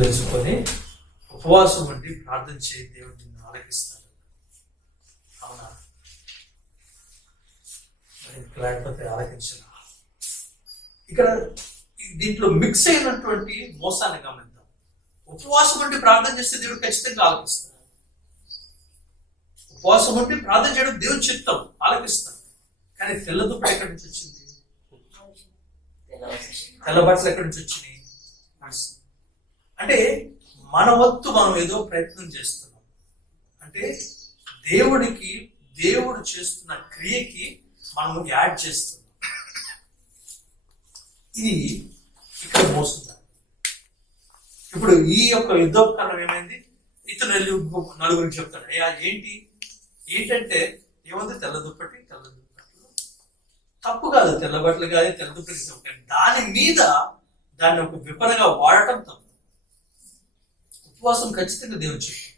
తెలుసుకొని ఉపవాసం వంటి ప్రార్థన చేయి, దేవుడు నిన్ను ఆలకిస్తాడు. అవునా? లేకపోతే ఆలకించరా? ఇక్కడ దీంట్లో మిక్స్ అయినటువంటి మోసాన్ని గమనిద్దాం. ఉపవాసం వంటి ప్రార్థన చేస్తే దేవుడు ఖచ్చితంగా ఆలకిస్తాడు. ఉపవాసం వంటి ప్రార్థన చేయడం దేవుడు చిత్తం, ఆలకిస్తాడు. కానీ తెల్ల దుప్పటి ఎక్కడి నుంచి వచ్చింది? తెల్ల బట్టలు ఎక్కడి నుంచి వచ్చినాయి? అంటే మన వత్తు మనం ఏదో ప్రయత్నం చేస్తున్నాం. అంటే దేవుడు చేస్తున్న క్రియకి మనం యాడ్ చేస్తున్నాం. ఇది ఇక్కడ మోస్తుందా? ఇప్పుడు ఈ యొక్క యుద్ధోపకరణం ఏమైంది? ఇతను నలుగురికి చెప్తాడు, అయ్యా ఏంటంటే ఏముంది? తెల్ల దుప్పటి తప్పు కాదు, తెల్ల బట్టలు కాదు, తెల్ల దుప్పటి తప్పు. దాని మీద దాన్ని ఒక విపరంగా వాడటం తప్పు. ఉపవాసం ఖచ్చితంగా దేవుడు చెప్పాడు.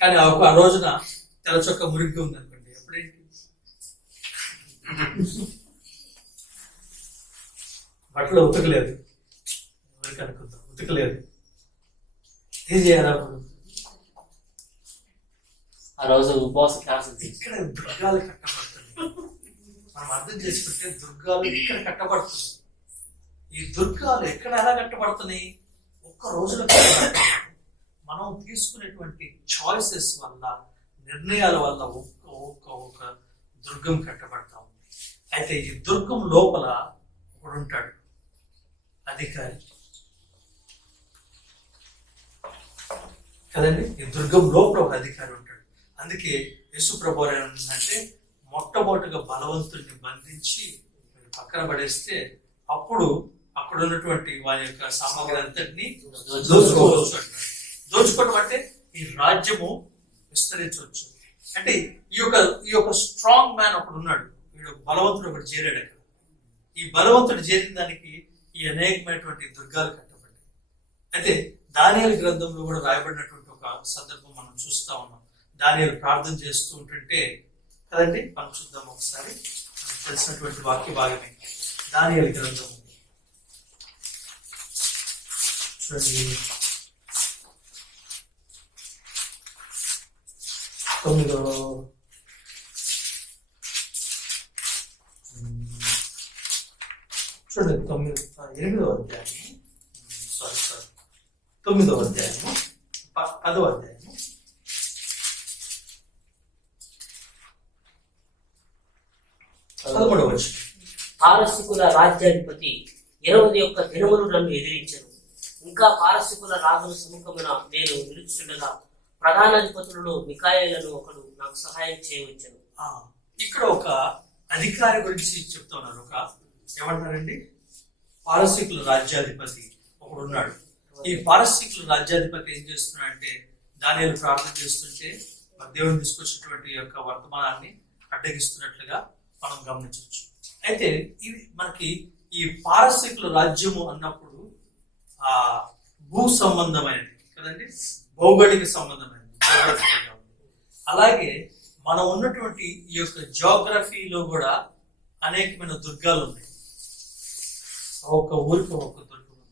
కానీ ఆ రోజున తెల్ల చొక్క మురిగ్గా ఉంది అనుకోండి, ఎప్పుడేంటి? బట్టలు ఉతకలేదు, ఎవరికి అనుకుందాం, ఉతకలేదు, ఏం చేయాలి అప్పుడు? ఆ రోజు ఉపవాసం క్యాన్సిల్. ఇక్కడ దుర్గాలు కట్టబడుతుంది. మనం అర్థం చేసుకుంటే దుర్గాలు ఇక్కడ కట్టబడుతుంది. ఈ దుర్గాలు ఎక్కడ ఎలా కట్టబడుతున్నాయి? ఒక్క రోజులో మనం తీసుకునేటువంటి చాయిసెస్ వల్ల, నిర్ణయాల వల్ల ఒక్క దుర్గం కట్టబడతా ఉంది. అయితే ఈ దుర్గం లోపల ఒకడు ఉంటాడు, అధికారి కదండి. ఈ దుర్గం లోపల ఒక అధికారి ఉంటాడు. అందుకే యేసు ప్రభువు ఏమంటే, మొట్టమొదటిగా బలవంతుడిని బంధించి పక్కన పడేస్తే అప్పుడు అక్కడ ఉన్నటువంటి వారి యొక్క సామాగ్రి అంతటిని దోచుకోవచ్చు అంటారు. దోచుకోవడం అంటే ఈ రాజ్యము విస్తరించవచ్చు. అంటే ఈ యొక్క స్ట్రాంగ్ మ్యాన్ ఒకడు ఉన్నాడు, వీడు బలవంతుడు ఒకటి చేరాడు అక్కడ. ఈ బలవంతుడు చేరిన దానికి ఈ అనేకమైనటువంటి దుర్గాలు కట్టబడ్డాయి. అయితే దానియేలు గ్రంథంలో కూడా రాయబడినటువంటి ఒక సందర్భం మనం చూస్తా ఉన్నాం. దానియేలు ప్రార్థన చేస్తూ ఉంటుంటే కదండి, మనం చూద్దాం ఒకసారి. మనకు తెలిసినటువంటి వాక్య భాగమే దానియేలు గ్రంథము. చూడండి, 9వ చూడండి 8వ అధ్యాయము, 9వ అధ్యాయము 10వ అధ్యాయము. పారసికుల రాజ్యాధిపతి 21 దినములు నన్ను ఎదిరించను. ఇంకా పారసికుల రాజుల సముఖమున నేను నిలుచుండగా ప్రధానాధిపతులలో మికాయేలను ఒకడు నాకు సహాయం చేయవచ్చును. ఇక్కడ ఒక అధికారి గురించి చెప్తున్నారు. ఏమంటారండి? పారసీకుల రాజ్యాధిపతి ఒకడు ఉన్నాడు. ఈ పారసీకుల రాజ్యాధిపతి ఏం చేస్తున్నాడంటే, దానియేలు ప్రార్థన చేస్తుంటే దేవుని తీసుకొచ్చినటువంటి యొక్క వర్తమానాన్ని అడ్డగిస్తున్నట్లుగా మనం గమనించవచ్చు. అయితే ఇది మనకి ఈ పారసీకుల రాజ్యము అన్నప్పుడు ఆ భూ సంబంధమైనది కదండి, భౌగోళిక సంబంధమైనది. అలాగే మనం ఉన్నటువంటి ఈ యొక్క జియోగ్రఫీలో కూడా అనేకమైన దుర్గాలు ఉన్నాయి. ఒక ఊరికి ఒక దుర్గం ఉంది.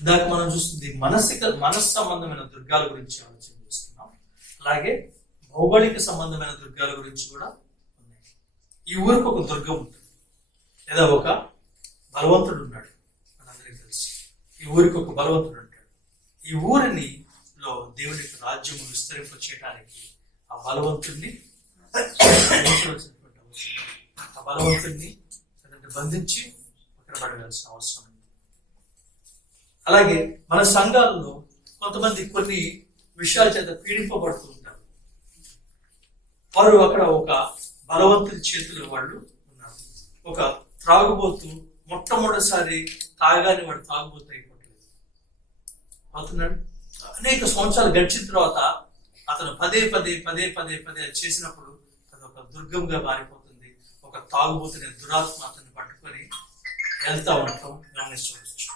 ఇందాక మనం చూస్తుంది మనస్సు సంబంధమైన దుర్గాల గురించి ఆలోచన చేస్తున్నాం. అలాగే భౌగోళిక సంబంధమైన దుర్గాల గురించి కూడా ఉన్నాయి. ఈ ఊరికి ఒక దుర్గం ఉంటుంది, లేదా ఒక బలవంతుడు ఉన్నాడు. మనందరికీ తెలుసు, ఈ ఊరికి ఒక బలవంతుడు ఉంటాడు. ఈ ఊరిని దేవుని రాజ్యము విస్తరింప చేయడానికి ఆ బలవంతుడిని బంధించి పక్కన పడవలసిన అవసరం ఉంది. అలాగే మన సంఘాలలో కొంతమంది కొన్ని విషయాల చేత పీడింపబడుతూ ఉంటారు. వారు అక్కడ ఒక బలవంతుడి చేతులు వాళ్ళు ఉన్నారు. ఒక త్రాగుబోతు మొట్టమొదటిసారి తాగానే వాడు తాగుబోతు అయిపోతుంది అవుతున్నాడు. అనేక సంవత్సరాలు గడిచిన తర్వాత అతను పదే చేసినప్పుడు అది ఒక దుర్గంగా మారిపోతుంది. ఒక తాగుబోతున్న దురాత్మ అతన్ని పట్టుకొని వెళ్తా ఉండటం గమనించవచ్చు.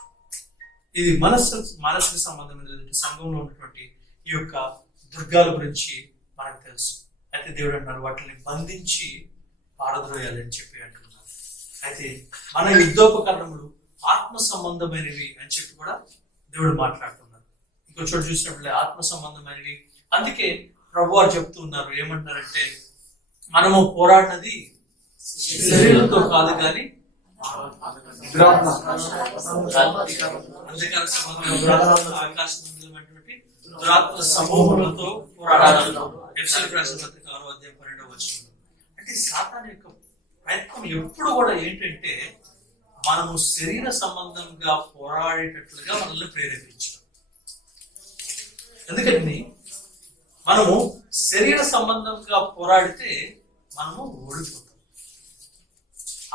ఇది మనస్సుకి సంబంధమైన సంఘంలో ఉన్నటువంటి ఈ యొక్క దుర్గాల గురించి మనకు తెలుసు. అయితే దేవుడు అన్నారు వాటిని బంధించి పారద్రోయాలని చెప్పి అంటున్నారు. అయితే మన యుద్ధోపకరణములు ఆత్మ సంబంధమైనవి అని చెప్పి కూడా దేవుడు మాట్లాడుతున్నారు. ఇంకో చోట చూసినట్లే ఆత్మ సంబంధమైనవి. అందుకే ప్రభువారు చెప్తూ ఉన్నారు, ఏమంటారంటే మనము పోరాడినది శరీరంతో కాదు కానీ అంధకార సంబంధం ఆకాశమైనటువంటి దురాత్మ సమూహములతో పోరాడాలి. ఎఫెసీయులకు రాసిన పత్రిక 6వ అధ్యాయం 12వ వచనం. అంటే సాతాను యొక్క ప్రయత్నం ఎప్పుడు కూడా ఏంటంటే మనము శరీర సంబంధంగా పోరాడేటట్లుగా మనల్ని ప్రేరేపించడం. ఎందుకంటే మనము శరీర సంబంధంగా పోరాడితే మనము ఓడిపోతాం.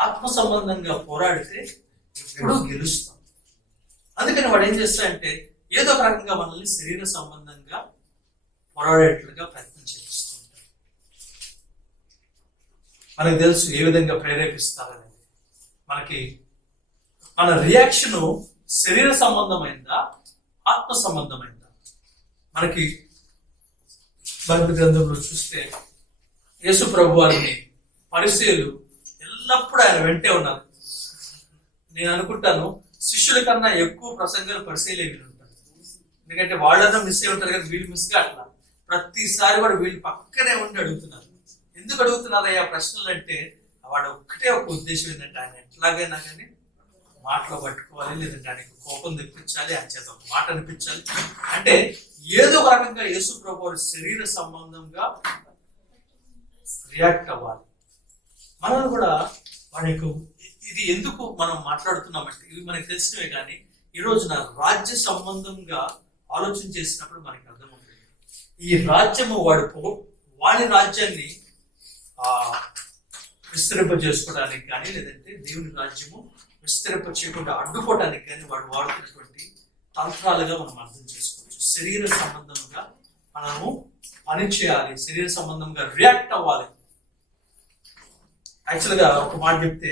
ఆత్మ సంబంధంగా పోరాడితే ఎప్పుడూ గెలుస్తాం. అందుకని వాడు ఏం చేస్తాడంటే ఏదో ఒక రకంగా మనల్ని శరీర సంబంధంగా పోరాడేట్లుగా ప్రయత్నం చేస్తూ ఉంటాడు. మనకు తెలుసు ఏ విధంగా ప్రేరేపిస్తారనేది. మనకి మన రియాక్షన్ శరీర సంబంధమైందా ఆత్మ సంబంధమైందా? మనకి బైబిల్ గ్రంథంలో చూస్తే యేసు ప్రభు వారిని పరిసయ్యులు ఎల్లప్పుడూ ఆయన వెంటే ఉన్నారు. నేను అనుకుంటాను శిష్యుల కన్నా ఎక్కువ ప్రసంగాలు పరిసయ్యులే వీళ్ళు ఉంటారు. ఎందుకంటే వాళ్ళన్నా మిస్ అయి ఉంటారు కదా, వీళ్ళు మిస్ కావట్లా. ప్రతిసారి కూడా వీళ్ళు పక్కనే ఉండి అడుగుతున్నారు. ఎందుకు అడుగుతున్నారయ్యా ప్రశ్నలు అంటే వాడు ఒక్కటే ఒక ఉద్దేశం ఏంటంటే ఆయన ఎట్లాగైనా కానీ మాటలో పట్టుకోవాలి, లేదంటే ఆయనకు కోపం తెప్పించాలి, ఆయన చేత ఒక మాట అనిపించాలి. అంటే ఏదో ఒక రకంగా యేసు ప్రభు శరీర సంబంధంగా రియాక్ట్ అవ్వాలి. మనం కూడా వాడికి ఇది ఎందుకు మనం మాట్లాడుతున్నామంటే ఇవి మనకు తెలిసినవే, కానీ ఈ రోజున రాజ్య సంబంధంగా ఆలోచన చేసినప్పుడు మనకి అర్థమవుతుంది. ఈ రాజ్యము వాడి రాజ్యాన్ని విస్తరింప చేసుకోవడానికి కానీ, లేదంటే దేవుని రాజ్యము విస్తరింప చేయకుండా అడ్డుకోవడానికి కానీ వాడు వాడుతున్నటువంటి తంత్రాలుగా మనం అర్థం చేసుకోవచ్చు. శరీర సంబంధంగా మనము పని చేయాలి, శరీర సంబంధంగా రియాక్ట్ అవ్వాలి. యాక్చువల్గా ఒక మాట చెప్తే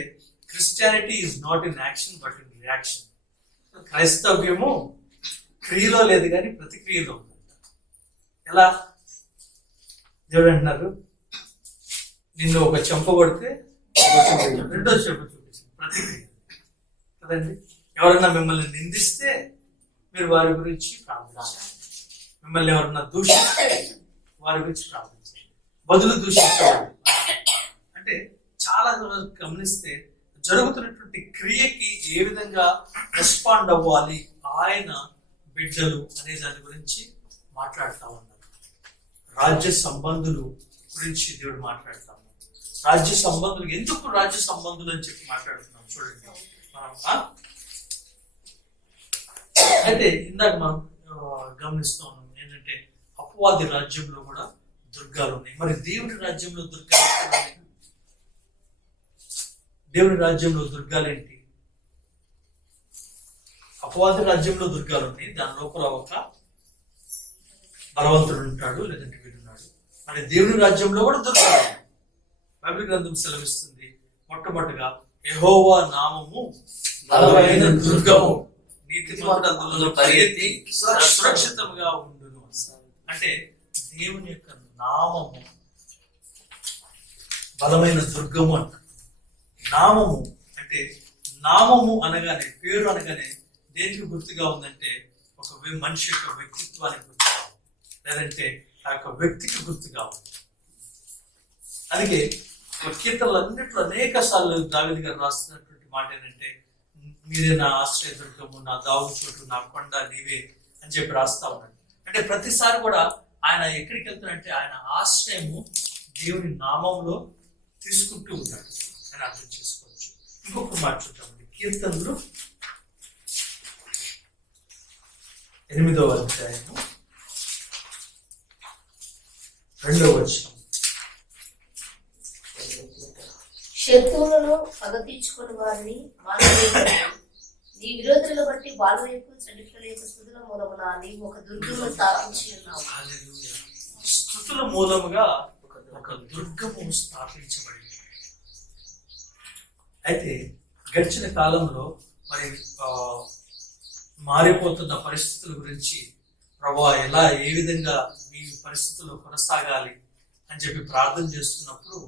Christianity is not in action but in reaction. క్రైస్తవ్యము క్రియలో లేదు కానీ ప్రతిక్రియలో ఉంది. ఎలా? దేవుడు అంటున్నారు, నిన్ను ఒక చెంప కొడితే రెండో చెంప చూపించింది, ప్రతిక్రియ కదండి. ఎవరైనా మిమ్మల్ని నిందిస్తే మీరు వారి గురించి ప్రార్థించాలి. మిమ్మల్ని ఎవరన్నా దూషిస్తే వారి గురించి ప్రార్థించాలి, బదులు దూషించవాలి. అంటే చాలా గమనిస్తే జరుగుతున్నటువంటి క్రియకి ఏ విధంగా రెస్పాండ్ అవ్వాలి ఆయన బిడ్డలు అనే దాని గురించి మాట్లాడుతూ ఉన్నారు. రాజ్య సంబంధులు గురించి దేవుడు మాట్లాడుతాము. రాజ్య సంబంధులు ఎందుకు రాజ్య సంబంధులు అని చెప్పి మాట్లాడుతున్నాం చూడండి. మనం అయితే ఇందాక మనం గమనిస్తూ ఉన్నాం ఏంటంటే అపవాది రాజ్యంలో కూడా దుర్గాలు ఉన్నాయి. మరి దేవుడి రాజ్యంలో దుర్గాలు ఉన్నాయి. దేవుడి రాజ్యంలో దుర్గాలు ఏంటి? అపవాది రాజ్యంలో దుర్గాలు ఉన్నాయి. దాని లోపల ఒక బలవంతుడు ఉంటాడు, లేదంటే వీడున్నాడు. మరి దేవుని రాజ్యంలో కూడా దుర్గాలు. బైబిల్ గ్రంథం సెలవిస్తుంది, మొట్టమొదటిగా యెహోవా నామము బలమైన దుర్గము, నీతిమంతుడు అందులో పరిగెత్తి సురక్షితంగా ఉండును. అంటే దేవుని యొక్క నామము బలమైన దుర్గము అంట. నామము అంటే నామము అనగానే, పేరు అనగానే దేనికి గుర్తుగా ఉందంటే ఒక మనిషి యొక్క వ్యక్తిత్వానికి గుర్తుగా ఉంది, లేదంటే ఆ యొక్క వ్యక్తికి గుర్తుగా ఉంది. అందుకే కీర్తనలన్నింటిలో అనేక సార్లు దావీదు గారు రాస్తున్నటువంటి మాట ఏంటంటే మీరే నా ఆశ్రయ దుర్గము, నా దావు చోటు, నా కొండ నీవే అని చెప్పి రాస్తా ఉన్నాడు. అంటే ప్రతిసారి కూడా ఆయన ఎక్కడికి వెళ్తాడంటే ఆయన ఆశ్రయము దేవుని నామంలో తీసుకుంటూ ఉంటాడు అని అర్థం చేసుకోవచ్చు. ఇంకొక మాట చూద్దామండి, కీర్తనలు 8వ అధ్యాయము 2వ వచనం. శత్రువులను పగ తీర్చుకుని వారిని నీ విరోధులను బట్టి బాల వైపు చండికల యొక్క స్థుతుల మూలమున నీవు ఒక దుర్గమును స్థాపించి ఉన్నావు. స్థుతుల మూలముగా ఒక దుర్గము స్థాపించబడింది. అయితే గడిచిన కాలంలో మరి మారిపోతున్న పరిస్థితుల గురించి ప్రభువా ఎలా ఏ విధంగా మీ పరిస్థితుల్లో కొనసాగాలి అని చెప్పి ప్రార్థన చేస్తున్నప్పుడు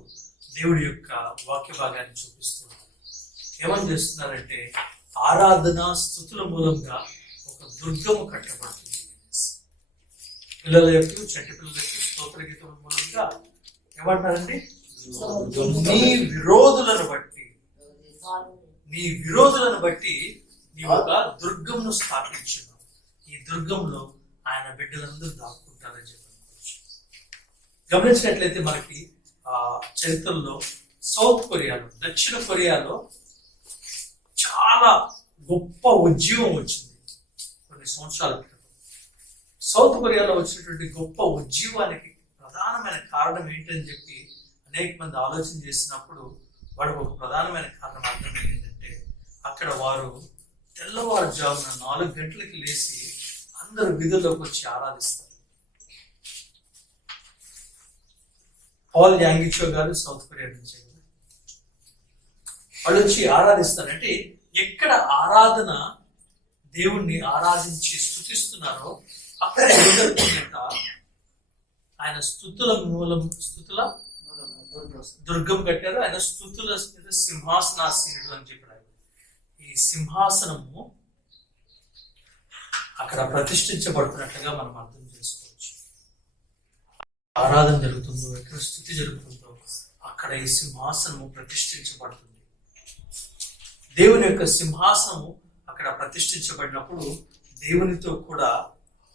దేవుడి యొక్క వాక్య భాగాన్ని చూపిస్తున్నారు. ఏమని చేస్తున్నారంటే ఆరాధన స్తుతుల మూలంగా ఒక దుర్గము కట్టబడుతుంది. పిల్లల యొక్క చంటి పిల్లల యొక్క స్తోత్ర గీతముల మూలంగా ఏమంటారండి? నీ విరోధులను బట్టి నీ ఒక దుర్గమును స్థాపించను. ఈ దుర్గంలో ఆయన బిడ్డలందరూ దాక్కుంటారని చెప్పనుకోవచ్చు. గమనించినట్లయితే మనకి చరిత్రలో సౌత్ కొరియాలో, దక్షిణ కొరియాలో చాలా గొప్ప ఉద్యమం వచ్చింది కొన్ని సంవత్సరాల క్రితం. సౌత్ కొరియాలో వచ్చినటువంటి గొప్ప ఉద్యమానికి ప్రధానమైన కారణం ఏంటని చెప్పి అనేక మంది ఆలోచన చేసినప్పుడు వాడికి ఒక ప్రధానమైన కారణం అర్థమైంది ఏంటంటే, అక్కడ వారు తెల్లవారుజామున 4 గంటలకి లేచి అందరూ వీధుల్లోకి వచ్చి ఆరాధిస్తారు. పాల్ యాంగిచో గారు సౌత్ కొరియా నుంచి వాళ్ళు వచ్చి ఆరాధిస్తారు. అంటే ఎక్కడ ఆరాధన దేవుణ్ణి ఆరాధించి స్తుతిస్తున్నారో అక్కడ ఎదుర్కొంట ఆయన స్తుతుల దుర్గం కట్టారు. ఆయన స్తుతుల సింహాసనాసీనుడు అని చెప్పారు. ఈ సింహాసనము అక్కడ ప్రతిష్ఠించబడుతున్నట్లుగా మనం అర్థం చేసుకోవచ్చు. ఆరాధన జరుగుతుందో, ఎక్కడ స్తుతి జరుగుతుందో అక్కడ ఈ సింహాసనము ప్రతిష్ఠించబడుతుంది. దేవుని యొక్క సింహాసనము అక్కడ ప్రతిష్ఠించబడినప్పుడు దేవునితో కూడా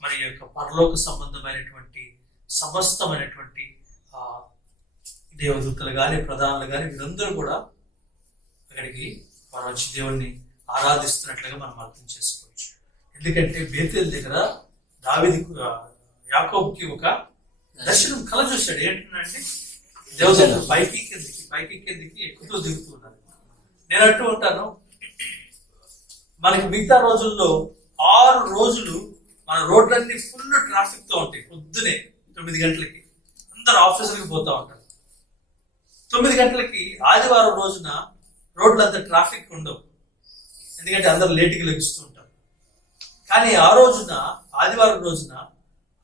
మరి యొక్క పరలోక సంబంధమైనటువంటి సమస్తమైనటువంటి దేవదూతలు కానీ ప్రధానులు కానీ వీరందరూ కూడా అక్కడికి వారు వచ్చి దేవుణ్ణి ఆరాధిస్తున్నట్లుగా మనం అర్థం చేసుకోవచ్చు. ఎందుకంటే బేతేల్ దగ్గర యాకోబుకి ఒక దర్శనం కల చూశాడు. ఏంటంటే దేవదూతలు పైకి కిందికి ఎక్కుతూ దిగుతూ ఉన్నారు. నేను అంటూ ఉంటాను, మనకి మిగతా రోజుల్లో 6 రోజులు మన రోడ్లన్నీ ఫుల్ ట్రాఫిక్ తో ఉంటాయి. పొద్దునే 9 గంటలకి అందరు ఆఫీసులకి పోతా ఉంటారు. 9 గంటలకి ఆదివారం రోజున రోడ్లంతా ట్రాఫిక్ ఉండవు, ఎందుకంటే అందరు లేటుకి లెగుస్తూ ఉంటారు. కానీ ఆ రోజున ఆదివారం రోజున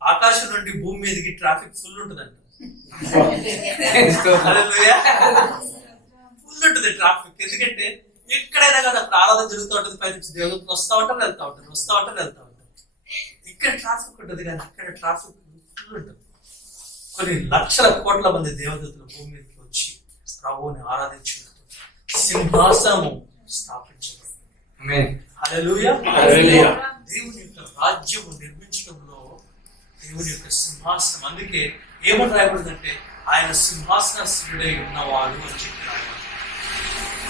ఆకాశం నుండి భూమి మీదకి ట్రాఫిక్ ఫుల్ ఉంటుందంట. ఫుల్ ఉంటుంది ట్రాఫిక్. ఎందుకంటే ఎక్కడైనా కదా ఆరాధన జరుగుతూ ఉంటుంది, పై నుంచి దేవుడు వస్తూ ఉంటారు వెళ్తూ ఉంటారు. ఇక్కడ ట్రాఫిక్ ఉంటుంది కానీ అక్కడ ట్రాఫిక్ ఫుల్ ఉంటుంది. కొన్ని లక్షల కోట్ల మంది దేవదూతలు భూమి మీదకి వచ్చి ప్రభువుని ఆరాధించుకుంటూ సింహాసనము స్థాపించబడింది. హల్లెలూయా. దేవుని యొక్క రాజ్యము నిర్మించడంలో దేవుని యొక్క సింహాసనం, అందుకే ఏమని రాయబడిందంటే ఆయన సింహాసనశ్రుడై ఉన్నవాడు అని చెప్పి.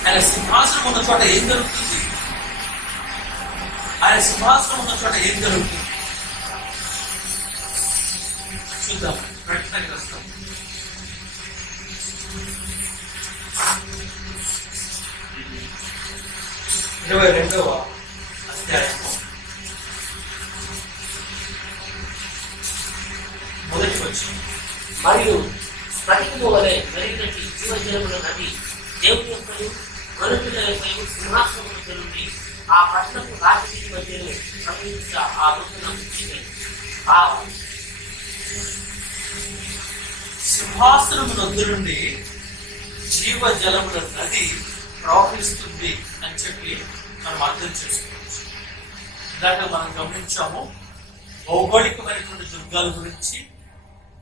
ఆయన సింహాసనం ఉన్న చోట ఏం జరుగుతుంది? ఆయన సింహాసనం ఉన్న చోట ఏం జరుగుతుంది చూద్దాం. ప్రకటన గ్రంథం 22వ అధ్యాయము మొదటి వచనం. మరియు స్ఫటికము వలె వెలిగినట్టి జీవజలముల నది దేవుని యొక్కయు మనుషుల యొక్కయు సింహాసనముల నుండి ఆ పట్టణపు రాజకీయ మధ్యను ప్రవహించ ఆ రోజున ఆ సింహాసనము నొద్దు నుండి జీవజలముల నది ప్రవహిస్తుంది అని చెప్పి మనం అర్థం చేసుకోవచ్చు. ఇందాక మనం గమనించాము భౌగోళికమైనటువంటి దుర్గాల గురించి,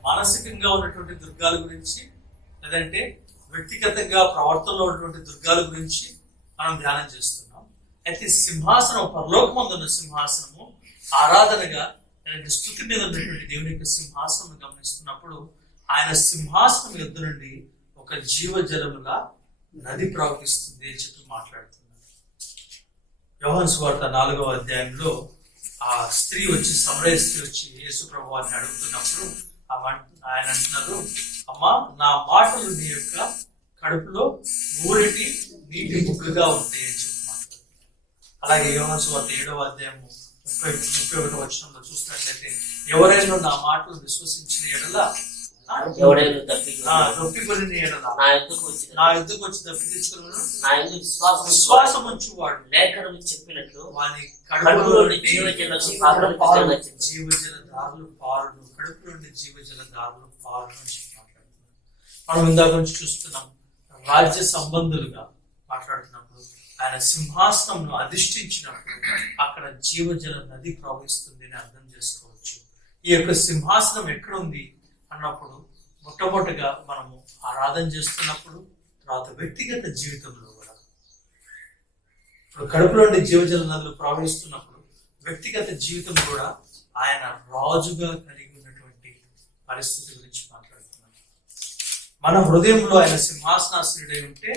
మానసికంగా ఉన్నటువంటి దుర్గాల గురించి, లేదంటే వ్యక్తిగతంగా ప్రవర్తనలో ఉన్నటువంటి దుర్గాల గురించి మనం ధ్యానం చేస్తున్నాం. అయితే సింహాసనం, పరలోకమందు ఉన్న సింహాసనము ఆరాధనగా లేదంటే స్తుతి మీద ఉన్నటువంటి దేవుని యొక్క సింహాసనం గమనిస్తున్నప్పుడు ఆయన సింహాసనం యొద్ద నుండి ఒక జీవజలముల నది ప్రవహిస్తుంది అని చెప్పి మాట్లాడుతున్నారు. యోహాను సువార్త 4వ అధ్యాయంలో ఆ స్త్రీ వచ్చి, సమరయ స్త్రీ వచ్చి యేసు ప్రభువాన్ని అడుగుతున్నప్పుడు ఆయన అంటున్నారు, అమ్మా నా మాటలు నీ యొక్క కడుపులో ఊరటి నీటి బుగ్గగా ఉంటాయి అని చెప్పి మాట్లాడుతున్నారు. అలాగే యోహాను సువార్త 7వ అధ్యాయము 31వ వచనంలో చూసినట్లయితే ఎవరైనా నా మాటలు విశ్వసించిన ఎడల తప్పికొని నా యుద్ధకు వచ్చి తప్పి తెచ్చుకున్నాను, నా యుద్ధ విశ్వాసం ఉంచువాడు లేఖనం చెప్పినట్లు వాని జీవజల దారులు పారును, కడుపు నుండి జీవజల దారులు పారును అని చెప్పి మాట్లాడుతున్నాం. మనం ఇందాక నుంచి చూస్తున్నాం రాజ్య సంబంధులుగా మాట్లాడుతున్నప్పుడు ఆయన సింహాసనంను అధిష్ఠించినప్పుడు అక్కడ జీవజల నది ప్రవహిస్తుంది అని అర్థం చేసుకోవచ్చు. ఈ యొక్క సింహాసనం ఎక్కడ ఉంది అన్నప్పుడు మొట్టమొదటిగా మనము ఆరాధన చేస్తున్నప్పుడు, తర్వాత వ్యక్తిగత జీవితంలో కూడా, ఇప్పుడు కడుపులోని జీవజల నదులు ప్రవహిస్తున్నప్పుడు వ్యక్తిగత జీవితం కూడా ఆయన రాజుగా కలిగి ఉన్నటువంటి పరిస్థితి గురించి మాట్లాడుతున్నాం. మన హృదయంలో ఆయన సింహాసనాసనుడై ఉంటే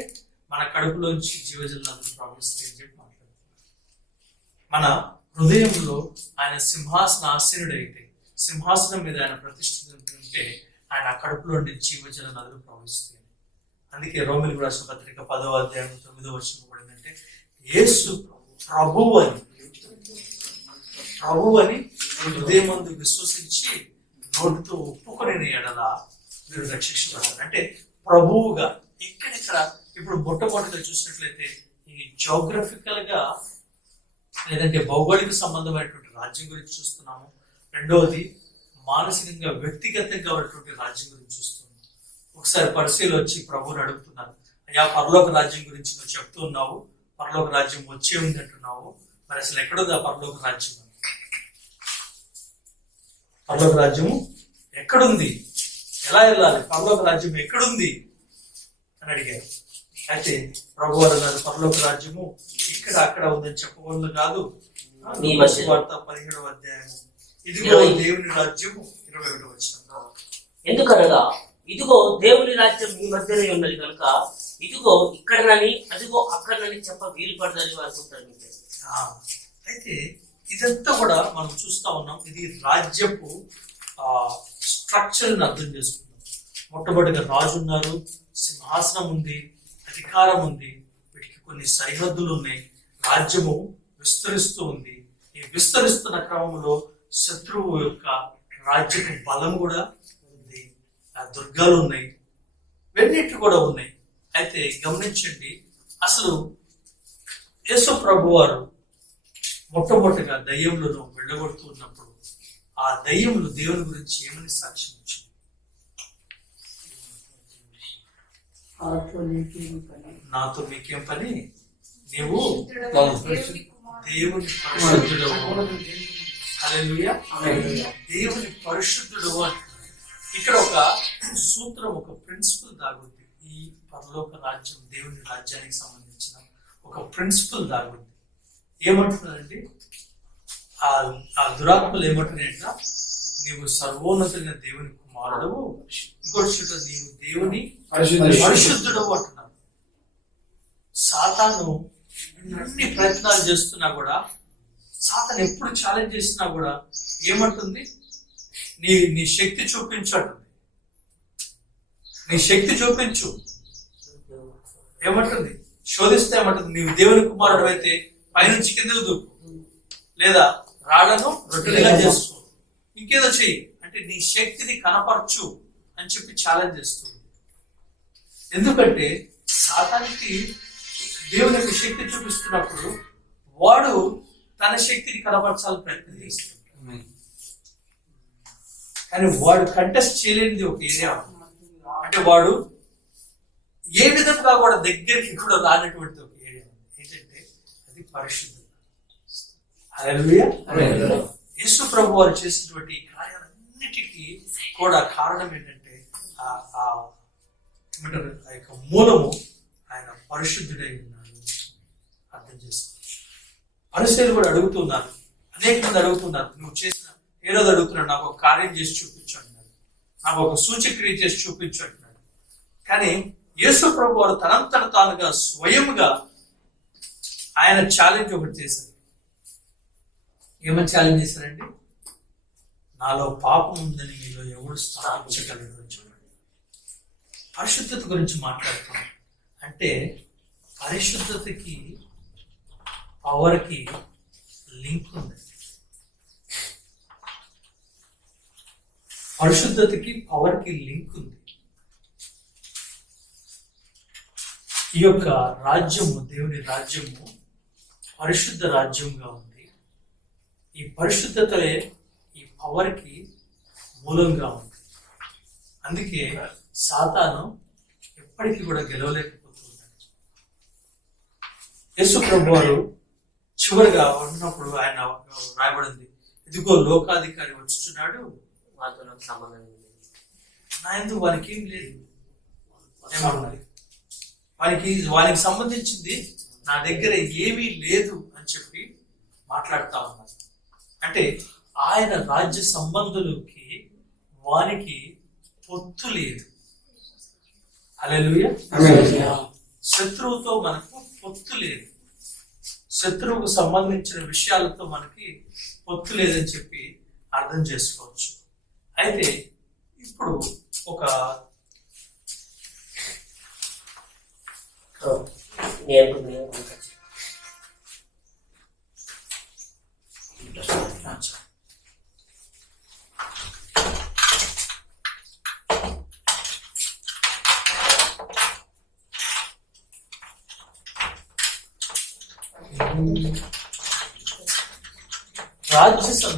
మన కడుపులోంచి జీవజల నదులు ప్రవహిస్తాయి అని చెప్పి మాట్లాడుతున్నాం. మన హృదయంలో ఆయన సింహాసనాసనుడైతే, సింహాసనం మీద ఆయన ప్రతిష్ఠితుంటే ఆయన కడుపులోని జీవజల నదులు ప్రవహిస్తాయి. అందుకే రోమిలకు రాసిన పత్రిక 10వ అధ్యాయం 9వ వచనం కూడా ఏంటంటే, యేసు ప్రభువు అని హృదయమందు విశ్వసించి నోటితో ఒప్పుకొని ఎడల మీరు రక్షించబడతారు. అంటే ప్రభువుగా ఇక్కడ ఇప్పుడు మొట్టమొదటిగా చూసినట్లయితే ఈ జోగ్రఫికల్ గా లేదంటే భౌగోళిక సంబంధమైనటువంటి రాజ్యం గురించి చూస్తున్నాము. రెండవది మానసికంగా వ్యక్తిగతంగా ఉన్నటువంటి రాజ్యం గురించి చూస్తున్నాము. ఒకసారి పరిశీలి వచ్చి ప్రభువుని అడుగుతున్నారు, అయ్యా పరలోక రాజ్యం గురించి నువ్వు చెప్తూ ఉన్నావు, పరలోక రాజ్యం వచ్చే ఉంది అంటున్నావు, మరి అసలు ఎక్కడుంది ఆ పరలోక రాజ్యం? పరలోక రాజ్యము ఎక్కడుంది, ఎలా వెళ్ళాలి, పరలోక రాజ్యం ఎక్కడుంది అని అడిగారు. అయితే ప్రభు వారు పరలోక రాజ్యము ఇక్కడ అక్కడ ఉందని చెప్పవల్ల కాదు. వార్త 17వ అధ్యాయము, ఇదిగో దేవుని రాజ్యము 21వ వచనం. ఎందుకనగా ఇదిగో దేవుని రాజ్యం మీ మధ్యనే ఉన్నది కనుక ఇదిగో ఇక్కడనని అదిగో అక్కడనని చెప్ప వీలు పడదని అనుకుంటారు. అయితే ఇదంతా కూడా మనం చూస్తా ఉన్నాం. ఇది రాజ్యపు స్ట్రక్చర్ ని అర్థం చేసుకున్నాం. మొట్టమొదటిగా రాజు ఉన్నారు, సింహాసనం ఉంది, అధికారం ఉంది, వీటికి కొన్ని సరిహద్దులు ఉన్నాయి. రాజ్యము విస్తరిస్తూ ఉంది. ఈ విస్తరిస్తున్న క్రమంలో శత్రువు యొక్క రాజ్యపు బలం కూడా ఉంది, ఆ దుర్గాలు ఉన్నాయి, వెన్నిటి కూడా ఉన్నాయి. అయితే గమనించండి, అసలు యేసు ప్రభు వారు మొట్టమొదటిగా దయ్యములను వెళ్ళగొడుతూ ఉన్నప్పుడు ఆ దయ్యములు దేవుని గురించి ఏమని సాక్ష్యం ఇచ్చింది? నాతో మీకేం పని, నీవు దేవుని పరిశుద్ధుడవు. హల్లెలూయా, దేవుని పరిశుద్ధుడు అంటున్నాడు. ఇక్కడ ఒక సూత్రం, ఒక ప్రిన్సిపల్ దాగుంది. ఈ పరలోక రాజ్యం, దేవుని రాజ్యానికి సంబంధించిన ఒక ప్రిన్సిపల్ దాగుంది. ఏమంటున్నారండి, ఆ దురాత్మలు ఏమంటున్నాయంట, నీవు సర్వోన్నతుడైన దేవుని కుమారుడవు, ఇంకోటి చూడ నీవు దేవుని పరిశుద్ధుడవు అంటున్నారు. సాతాను ఎన్ని ప్రయత్నాలు చేస్తున్నా కూడా, సాతాను ఎప్పుడు ఛాలెంజ్ చేసినా కూడా ఏమంటుంది, నీ శక్తి చూపించు అంటుంది. నీ శక్తి చూపించు ఏమంటుంది, శోధిస్తే ఏమంటుంది, నీవు దేవుని కుమారుడు అయితే పైనుంచి కిందకు దూకు, లేదా రాళ్లను రొట్టెలుగా చేసుకో, ఇంకేదో చెయ్యి అంటే నీ శక్తిని కనపరచు అని చెప్పి ఛాలెంజ్ చేస్తుంది. ఎందుకంటే సాతానికి దేవుని యొక్క శక్తి చూపిస్తున్నప్పుడు వాడు తన శక్తిని కనపరచాలని ప్రయత్నం చేస్తున్నాడు. కానీ వాడు కంటెస్ట్ చేయలేనిది ఒక ఏరియా, అంటే వాడు ఏ విధంగా కూడా దగ్గరికి కూడా రానటువంటి ఒక ఏరియా ఏంటంటే అది పరిశుద్ధత. హల్లెలూయా. యేసు ప్రభు వారు చేసినటువంటి కార్యాలన్నిటికీ కూడా కారణం ఏంటంటే ఆ యొక్క మూలము ఆయన పరిశుద్ధుడై ఉన్నాడు అర్థం చేసుకోవచ్చు. పరిశీలు కూడా అడుగుతున్నారు, అనేక మంది అడుగుతున్నారు, నువ్వు చేసిన ఏ రోజు అడుగుతున్నాడు, నాకు ఒక కార్యం చేసి చూపించు అంటున్నాడు, నాకు ఒక సూచక్రియ చేసి చూపించు అంటున్నాడు. కానీ యేసు ప్రభు వారు తనంతట తానుగా స్వయంగా ఆయన ఛాలెంజ్ ఒకటి చేశారు. ఏమని ఛాలెంజ్ చేశారండి, నాలో పాపం ఉందని మీలో ఎవరు స్థాపించగలరు అని చూడండి. పరిశుద్ధత గురించి మాట్లాడుతున్నాం అంటే పరిశుద్ధతకి పవర్కి లింక్ ఉంది. పరిశుద్ధతకి పవర్కి లింక్ ఉంది. ఈ యొక్క రాజ్యము, దేవుని రాజ్యము పరిశుద్ధ రాజ్యంగా ఉంది. ఈ పరిశుద్ధతే ఈ పవర్కి మూలంగా ఉంది. అందుకే సాతాను ఎప్పటికీ కూడా గెలవలేకపోతున్నాడు. యేసు ప్రభు వారు చివరిగా ఉన్నప్పుడు ఆయన రాయబడింది, ఇదిగో లోకాధికారి వచ్చుచున్నాడు, వారితో నాకు సంబంధం లేదు. నా ఎందుకు వానికి ఏం లేదు ఏమన్నారు, వానికి సంబంధించింది నా దగ్గర ఏమీ లేదు అని చెప్పి మాట్లాడుతా ఉన్నారు. అంటే ఆయన రాజ్య సంబంధులకి వారికి పొత్తు లేదు. హల్లెలూయా. శత్రువుతో మనకు పొత్తు లేదు, శత్రువుకు సంబంధించిన విషయాలతో మనకి పొత్తు లేదని చెప్పి అర్థం చేసుకోవచ్చు. అయితే ఇప్పుడు ఒక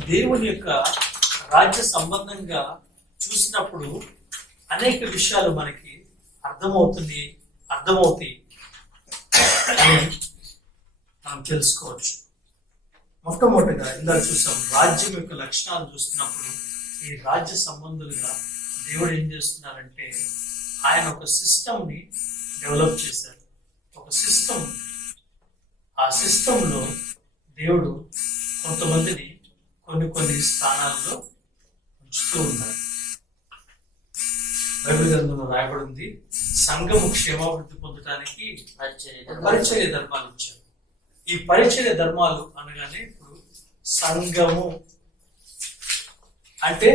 దేవుని యొక్క రాజ్య సంబంధంగా చూసినప్పుడు అనేక విషయాలు మనకి అర్థమవుతాయి అని మనం తెలుసుకోవచ్చు. మొట్టమొదటిగా ఇందాక చూసాం, రాజ్యం యొక్క లక్షణాలు చూస్తున్నప్పుడు ఈ రాజ్య సంబంధులుగా దేవుడు ఏం చేస్తున్నారంటే ఆయన ఒక సిస్టమ్ని డెవలప్ చేశారు. ఒక సిస్టమ్, ఆ సిస్టంలో దేవుడు కొంతమందిని కొన్ని స్థానాల్లో ఉంచుతూ ఉన్నారు. బైబిల్ గ్రంథంలో రాయబడింది, సంఘము క్షేమాభివృద్ధి పొందడానికి పరిచర్య ధర్మాలు ఇచ్చారు. ఈ పరిచర్య ధర్మాలు అనగానే ఇప్పుడు సంఘము అంటే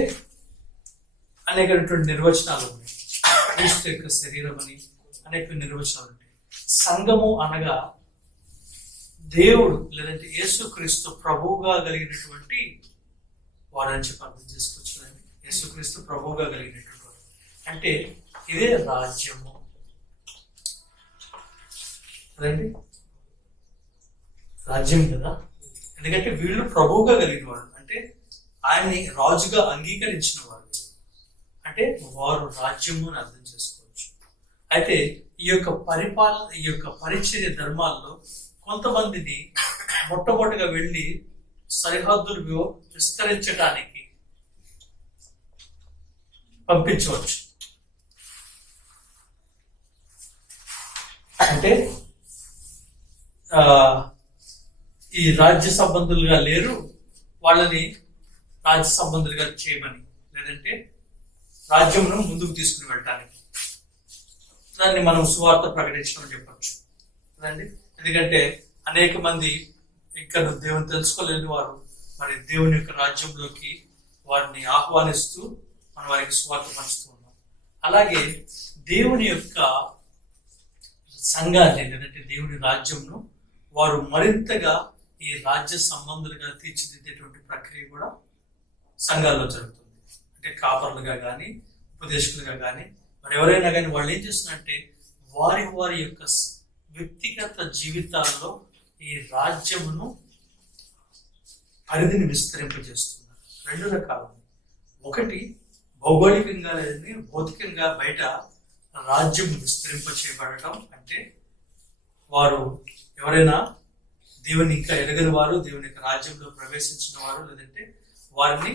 అనేకటువంటి నిర్వచనాలు ఉన్నాయి. క్రీస్తు యొక్క శరీరం అని అనేక నిర్వచనాలు ఉంటాయి. సంఘము అనగా దేవుడు లేదంటే యేసుక్రీస్తు ప్రభువుగా కలిగినటువంటి వాడని చెప్పి అర్థం చేసుకోవచ్చు. యేసుక్రీస్తు ప్రభువుగా కలిగినటువంటి వాడు అంటే ఇదే రాజ్యము కదండి, రాజ్యం కదా. ఎందుకంటే వీళ్ళు ప్రభువుగా కలిగిన వాడు అంటే ఆయన్ని రాజుగా అంగీకరించిన వాడు, అంటే వారు రాజ్యము అని అర్థం చేసుకోవచ్చు. అయితే ఈ యొక్క పరిచర్య ధర్మాల్లో కొంతమందిని మొట్టమొదటిగా వెళ్ళి సరిహద్దులు విస్తరించడానికి పంపించవచ్చు. అంటే ఈ రాజ్య సంబంధులుగా లేరు, వాళ్ళని రాజ్య సంబంధులుగా చేయమని, లేదంటే రాజ్యమును ముందుకు తీసుకుని వెళ్ళటానికి దాన్ని మనం సువార్త ప్రకటించడం అని చెప్పచ్చు కదండి. ఎందుకంటే అనేక మంది ఇంకా దేవుని తెలుసుకోలేని వారు మరి దేవుని యొక్క రాజ్యంలోకి వారిని ఆహ్వానిస్తూ మనం వారికి సువార్త పంచుతూ ఉన్నాం. అలాగే దేవుని యొక్క సంఘాన్ని లేదంటే దేవుని రాజ్యంను వారు మరింతగా ఈ రాజ్య సంబంధులుగా తీర్చిదిద్దేటువంటి ప్రక్రియ కూడా సంఘాల్లో జరుగుతుంది. అంటే కాపర్లుగా కానీ ఉపదేశకులుగా కానీ మరి ఎవరైనా కానీ వాళ్ళు ఏం చేస్తున్నారంటే వారి యొక్క వ్యక్తిగత జీవితాల్లో ఈ రాజ్యమును పరిధిని విస్తరింపజేస్తున్నారు. రెండు రకాలు, ఒకటి భౌగోళికంగా లేదని భౌతికంగా బయట రాజ్యం విస్తరింప చేయబడటం, అంటే వారు ఎవరైనా దేవుని ఇంకా ఎరగని వారు దేవుని యొక్క రాజ్యంలో ప్రవేశించిన వారు లేదంటే వారిని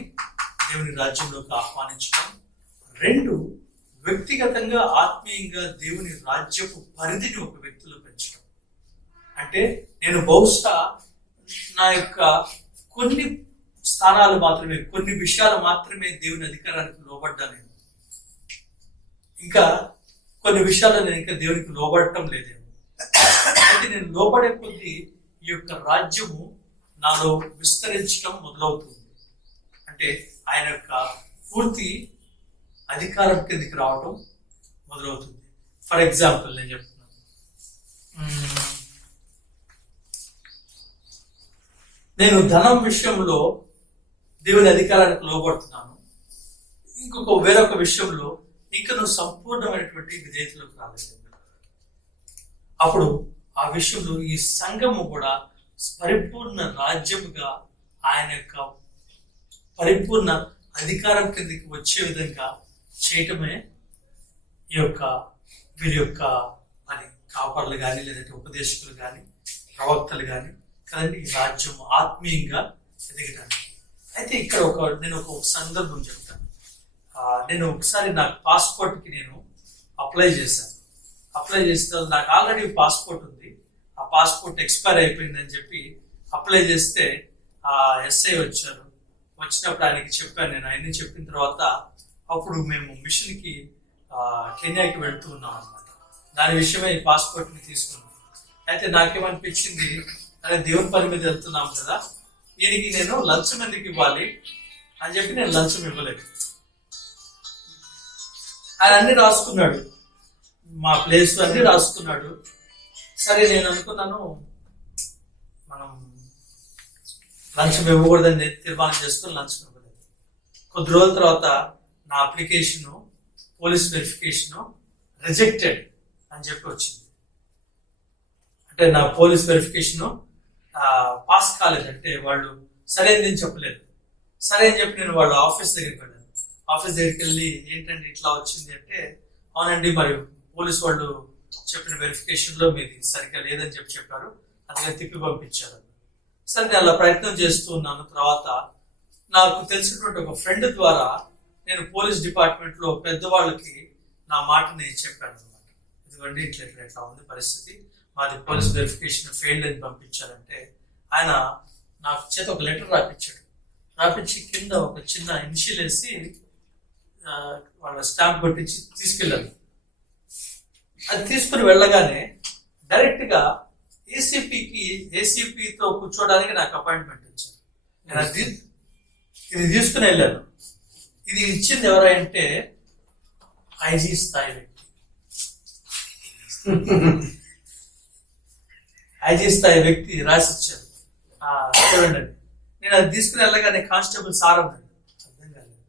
దేవుని రాజ్యంలోకి ఆహ్వానించడం. రెండు, వ్యక్తిగతంగా ఆత్మీయంగా దేవుని రాజ్యపు పరిధిని ఒక వ్యక్తిలో పెంచడం. అంటే నేను బహుశా నా యొక్క కొన్ని స్థానాలు మాత్రమే, కొన్ని విషయాలు మాత్రమే దేవుని అధికారానికి లోబడ్డా, నేను ఇంకా కొన్ని విషయాలు నేను ఇంకా దేవునికి లోబడటం లేదేమో. అయితే నేను లోబడే కొద్దీ ఈ యొక్క రాజ్యము నాలో విస్తరించడం మొదలవుతుంది. అంటే ఆయన యొక్క పూర్తి అధికారం కిందికి రావటం మొదలవుతుంది. ఫర్ ఎగ్జాంపుల్ నేను చెప్తున్నాను, నేను ధనం విషయంలో దేవుని అధికారానికి లోబడుతున్నాను, వేరొక విషయంలో ఇంకా నువ్వు సంపూర్ణమైనటువంటి విధేయతలోకి రాలేదు. అప్పుడు ఆ విషయంలో ఈ సంఘము కూడా పరిపూర్ణ రాజ్యముగా ఆయన యొక్క పరిపూర్ణ అధికారం కిందకి వచ్చే విధంగా చేయటమే వీరి యొక్క పని. కాపర్లు కానీ లేదంటే ఉపదేశకులు కానీ ప్రవక్తలు కానీ కదండి ఈ రాజ్యం ఆత్మీయంగా ఎదగడానికి. అయితే ఇక్కడ నేను ఒక సందర్భం చెప్తాను. నేను ఒకసారి నాకు పాస్పోర్ట్కి నేను అప్లై చేశాను. అప్లై చేస్తే నాకు ఆల్రెడీ పాస్పోర్ట్ ఉంది, ఆ పాస్పోర్ట్ ఎక్స్పైర్ అయిపోయిందని చెప్పి అప్లై చేస్తే ఆ ఎస్ఐ వచ్చారు. వచ్చినప్పుడు ఆయనకి చెప్పాను నేను. ఆయన్ని చెప్పిన తర్వాత అప్పుడు మేము మిషన్కి కెన్యాకి వెళ్తూ ఉన్నాం అనమాట. దాని విషయమే ఈ పాస్పోర్ట్ని తీసుకున్నాం. అయితే నాకేమనిపించింది, అదే దేవుని పని మీద వెళ్తున్నాం కదా, దీనికి నేను లంచం ఎందుకు ఇవ్వాలి అని చెప్పి నేను లంచం ఇవ్వలేదు. ఆయన అన్ని రాసుకున్నాడు, మా ప్లేస్ అన్ని రాసుకున్నాడు. సరే నేను అనుకున్నాను మనం లంచం ఇవ్వకూడదని తీర్మానం చేసుకుని లంచం ఇవ్వలేదు. కొద్ది రోజుల తర్వాత నా అప్లికేషను పోలీస్ వెరిఫికేషను రిజెక్టెడ్ అని చెప్పి వచ్చింది. అంటే నా పోలీస్ వెరిఫికేషను పాస్ కాలేదు, అంటే వాళ్ళు సరైనదని చెప్పలేదు. సరే అని చెప్పి నేను వాళ్ళ ఆఫీస్ దగ్గరికి వెళ్ళాను. ఆఫీస్ దగ్గరికి వెళ్ళి ఏంటంటే ఇట్లా వచ్చింది అంటే, అవునండి మరి పోలీస్ వాళ్ళు చెప్పిన వెరిఫికేషన్లో మీది సరిగ్గా లేదని చెప్పారు, అందుకని తిప్పి పంపించారు. సరే నేను అలా ప్రయత్నం చేస్తూ ఉన్నాను. తర్వాత నాకు తెలిసినటువంటి ఒక ఫ్రెండ్ ద్వారా నేను పోలీస్ డిపార్ట్మెంట్లో పెద్దవాళ్ళకి నా మాటని చెప్పాను అనమాట. ఎందుకంటే ఇట్లా ఉంది పరిస్థితి, మాది పోలీస్ వెరిఫికేషన్ ఫెయిల్డ్ అని పంపించారంటే ఆయన నాకు చేత ఒక లెటర్ రాపించి కింద ఒక చిన్న ఇనిషియల్ వేసి వాళ్ళ స్టాంప్ కొట్టించి తీసుకెళ్ళాను. అది తీసుకుని వెళ్ళగానే డైరెక్ట్గా ఏసీపీతో కూర్చోడానికి నాకు అపాయింట్మెంట్ ఇచ్చారు. నేను ఇది తీసుకుని వెళ్ళాను. ఇది ఇచ్చింది ఎవరంటే ఐజీ స్థాయి వ్యక్తి. ఐజీ స్థాయి వ్యక్తి రాసిచ్చారు. చూడండి, నేను అది తీసుకుని వెళ్ళగానే కానిస్టేబుల్ సార్ అన్నాడు. అర్థం కాలేదు.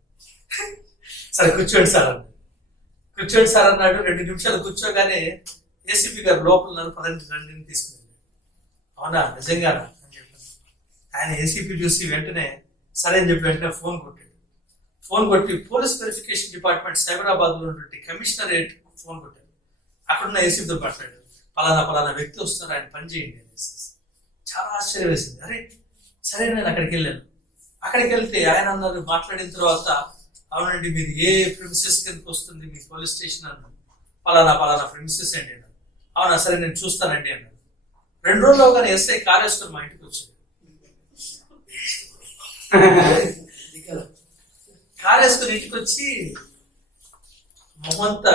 సరే కూర్చోండి సార్ అన్నాడు. 2 నిమిషాలు కూర్చోగానే ఏసీపీ గారు లోపల ఉన్నారు, 12 తీసుకుని వెళ్ళాడు. అవునా నిజంగానా అని చెప్పాను. ఆయన ఏసీపీ చూసి వెంటనే సరే అని చెప్పి వెంటనే ఫోన్ కొట్టి పోలీస్ వెరిఫికేషన్ డిపార్ట్మెంట్ సైబరాబాద్ లో ఉన్నటువంటి కమిషనరేట్ ఫోన్ కొట్టాడు. అక్కడున్న ఏసీపీతో మాట్లాడాడు. పలానా వ్యక్తి వస్తారు, ఆయన పని చేయండి అనేసి. చాలా ఆశ్చర్యం వేసింది. అరే సరే నేను అక్కడికి వెళ్ళాను. అక్కడికి వెళ్తే ఆయన అన్నారు, మాట్లాడిన తర్వాత అవునండి మీది ఏ ప్రిమిసెస్ కిందకి వస్తుంది మీ పోలీస్ స్టేషన్ అన్నాను. పలానా ప్రిమిసెస్ అండి అన్నారు. అవునా సరే నేను చూస్తానండి అన్నాడు. 2 రోజుల్లో కానీ ఎస్ఐ కార్ వేసుకొని మా ఇంటికి వచ్చాడు. కార్ వేసుకొని ఇంటికి వచ్చి మొహంతా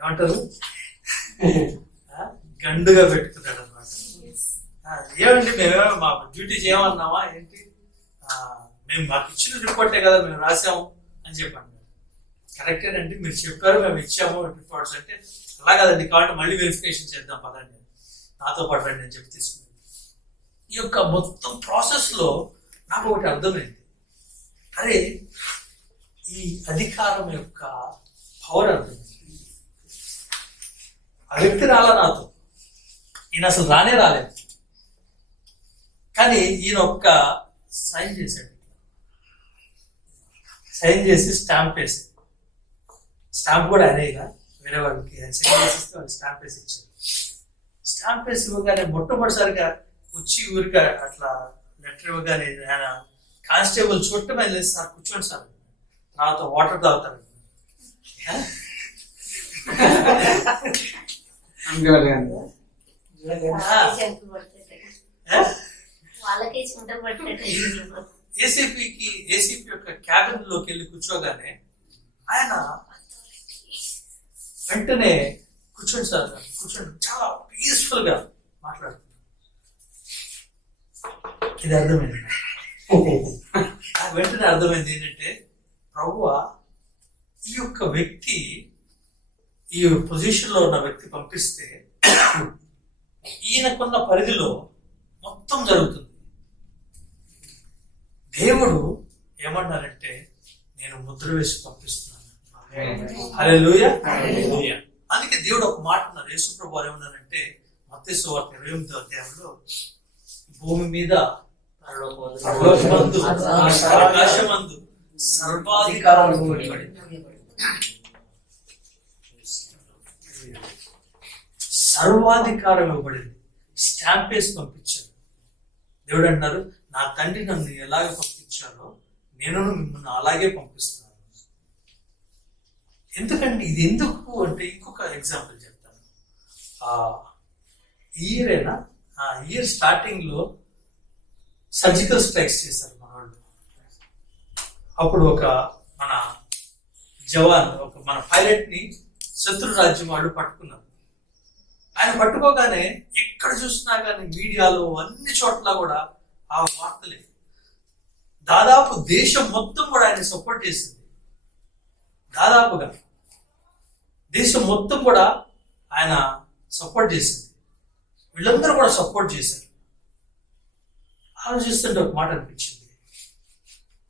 ఏమంటారు గండుగా పెట్టుకున్నాడు అనమాట. ఏమండి మేమేమో మా డ్యూటీ చేయమన్నావా ఏంటి, మేము మాకు ఇచ్చిన రిపోర్టే కదా మేము రాసాము అని చెప్పాను. కరెక్టేనండి మీరు చెప్పారు మేము ఇచ్చాము రిపోర్ట్స్ అంటే, అలా కదండి కాబట్టి మళ్ళీ వెరిఫికేషన్ చేద్దాం పదండి, నాతో పాటు రండి అని చెప్పి తీసుకున్నాను. ఈ యొక్క మొత్తం ప్రాసెస్ లో నాకు ఒకటి అర్థమైంది, అరే ఈ అధికారం యొక్క పవర్ అర్థమైంది. ఆ వ్యక్తి రాలా నాతో, ఈయన అసలు రాలేదు, కానీ ఈయన ఒక్క సైన్ చేశాడు. సైన్ చేసి స్టాంప్ వేసి, స్టాంప్ కూడా అనేగా వేరే వాళ్ళకి సైన్ చేసిస్తే వాళ్ళు స్టాంప్ వేసి ఇచ్చారు. స్టాంప్ వేసి ఇవ్వగానే మొట్టమొదటిసారిగా వచ్చి ఊరిక అట్లా లెటర్ ఇవ్వగానే ఆయన కానిస్టేబుల్ చూడటమే లేదు, సార్ కూర్చోండి సార్, తర్వాత వాటర్ తాగుతారు. ఏసీపీ యొక్క క్యాబిన్ లోకి వెళ్ళి కూర్చోగానే ఆయన వెంటనే కూర్చోండి సార్ కూర్చోండి, చాలా పీస్ఫుల్ గా మాట్లాడుతున్నారు. ఇది అర్థమైంది, వెంటనే అర్థమైంది ఏంటంటే ప్రభువా ఈ యొక్క వ్యక్తి ఈ పొజిషన్ లో ఉన్న వ్యక్తి పంపిస్తే ఈయనకున్న పరిధిలో మొత్తం జరుగుతుంది. దేవుడు ఏమన్నారంటే నేను ముద్ర వేసి పంపిస్తున్నాను. హల్లెలూయా. అందుకే దేవుడు ఒక మాట అన్నారు, యేసు ప్రభువు వారు ఏమన్నారంటే మత్తయి సువార్త 28వ అధ్యాయంలో భూమి మీద ఆకాశమందు సర్వాధికారం ఇవ్వబడింది. స్టాంప్ వేసి పంపించాడు. దేవుడు అంటున్నారు, నా తండ్రి నన్ను ఎలాగ పంపించాలో నేను మిమ్మల్ని అలాగే పంపిస్తున్నాను. ఎందుకంటే ఇది ఎందుకు అంటే ఇంకొక ఎగ్జాంపుల్ చెప్తాను. ఇయర్ స్టార్టింగ్ లో సర్జికల్ స్ట్రైక్స్ చేశారు మన వాళ్ళు. అప్పుడు ఒక మన జవాన్, మన పైలట్ ని శత్రు రాజ్యం వాళ్ళు పట్టుకున్నారు. ఆయన పట్టుకోగానే ఎక్కడ చూసినా కానీ మీడియాలో అన్ని చోట్ల కూడా ఆ వార్తలే. దాదాపు దేశం మొత్తం కూడా ఆయన సపోర్ట్ చేసింది. దాదాపుగా దేశం మొత్తం కూడా ఆయన సపోర్ట్ చేసింది. వీళ్ళందరూ కూడా సపోర్ట్ చేశారు. ఆలోచిస్తుంటే ఒక మాట అనిపించింది.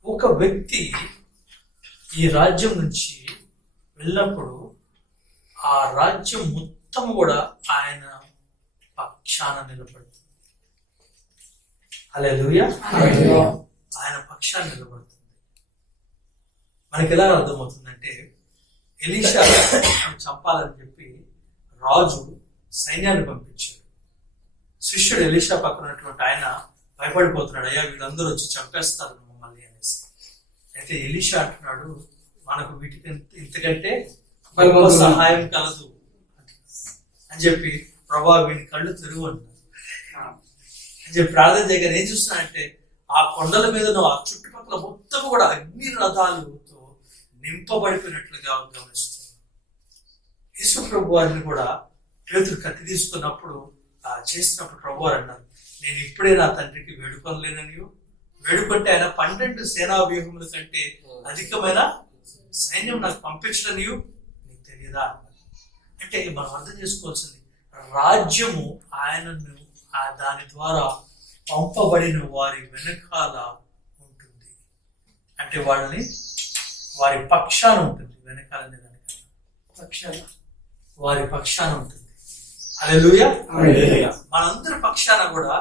ఒక వ్యక్తి ఈ రాజ్యం నుంచి వెళ్ళినప్పుడు ఆ రాజ్యం మొత్తం కూడా ఆయన పక్షాన నిలబడుతుంది. హల్లెలూయా. ఆయన పక్షాన నిలబడుతుంది. మనకి ఎలా అర్థమవుతుందంటే, ఎలీషా చంపాలని చెప్పి రాజు సైన్యాన్ని పంపించాడు. శిష్యుడు ఎలీషా పక్కనటువంటి ఆయన భయపడిపోతున్నాడు, అయ్యా వీళ్ళందరూ వచ్చి చంపేస్తారు మమ్మల్ని అనేసి. అయితే ఎలీషా అంటున్నాడు, మనకు వీటికి ఇంతకంటే గొప్ప సహాయం కలదు అని చెప్పి, ప్రభా వీడి కళ్ళు తెరువు అంటున్నారు అని చెప్పి ప్రార్థన చేయగానే ఏం చూస్తున్నానంటే, ఆ కొండల మీద ఆ చుట్టుపక్కల మొత్తం కూడా అగ్ని రథాలతో నింపబడిపోయినట్లుగా గమనిస్తున్నాను. యేసు ప్రభు వారిని కూడా పేతురు కత్తి తీసుకున్నప్పుడు చేసినప్పుడు ప్రభు వారు అన్నారు, నేను ఇప్పుడే నా తండ్రికి వేడుకొనలేనని, వేడుకుంటే ఆయన 12 సేనా వ్యూహముల కంటే అధికమైన సైన్యం నాకు పంపించడని నీకు తెలియదా అన్నారు. అంటే మనం అర్థం చేసుకోవాల్సింది, రాజ్యము ఆయనను దాని ద్వారా పంపబడిన వారి వెనకాల ఉంటుంది. అంటే వాళ్ళని వారి పక్షాన ఉంటుంది. వెనకాలని వారి పక్షాన ఉంటుంది. హల్లెలూయా. మనందరి పక్షాన కూడా